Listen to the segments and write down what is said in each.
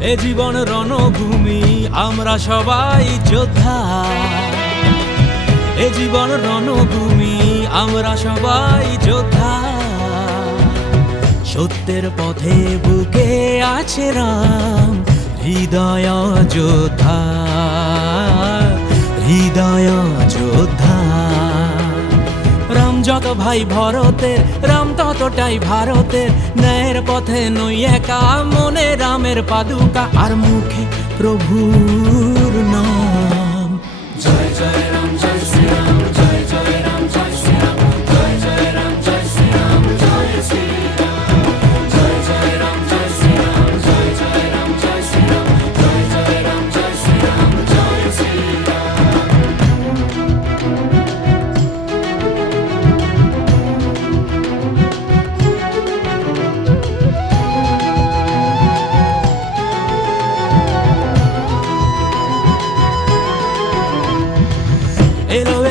এ জীবন রণভূমি, আমরা সবাই যোদ্ধা। এ জীবন রণভূমি, আমরা সবাই যোদ্ধা। সত্যের পথে বুকে আছে রাম, হৃদয় যোদ্ধা। হৃদয় যত ভাই ভরতের, রাম ততটাই ভারতের। ন্যায়ের পথে নই একা মনে রামের পাদুকা। আর মুখে প্রভুর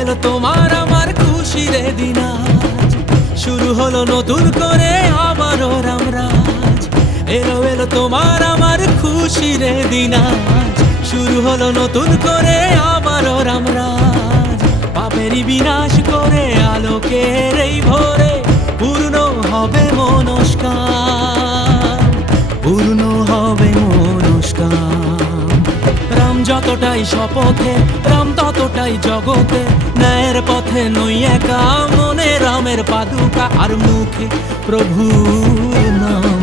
এলো তোমার আমার খুশির দিন আজ। শুরু হলো নতুন করে আবারও রামরাজ এলো এলো তোমার আমার খুশির দিন আজ। শুরু হলো নতুন করে আবারও রামরাজ পাপেরই বিনাশ করে আলোকের এই ভোরে পূর্ণ হবে মনস্কার পূর্ণ যতটাই শপথে, রাম ততটাই জগতে। ন্যায়ের পথে নইয়া কামনে রামের পাদুকা, আর মুখে প্রভু নাম।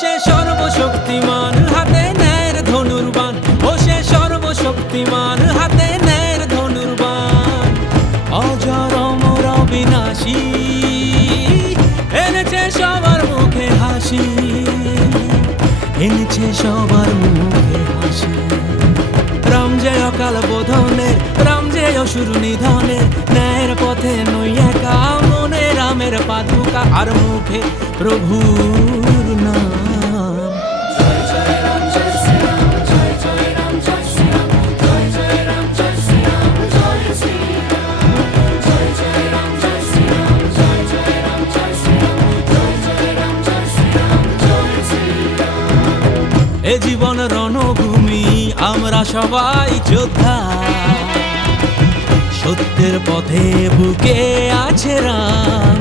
সে সর্বশক্তিমান, হাতে ন্যায়ের ধনুর্বান ও সে সর্বশক্তিমান, হাতে ন্যায়ের ধনুর্বান অজর অমর বিনাশী এনেছে সবার মুখে হাসি। এনেছে সবার মুখে হাসি। রাম যে অকাল বোধনের, রাম যে অসুর নিধনের, ন্যায়ের পথে নই একা মনে রামের পাদুকা, আর মুখে প্রভুর এ জীবন রণভূমি আমরা সবাই যোদ্ধা। সত্যের পথে বুকে আছে রাম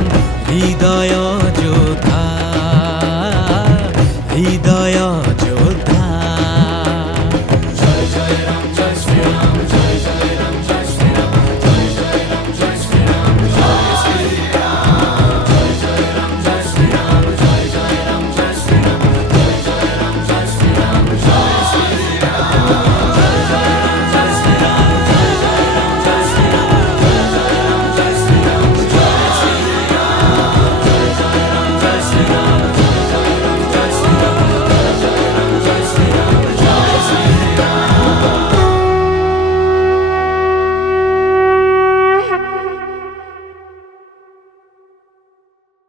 হৃদয় যোদ্ধা। হৃদয়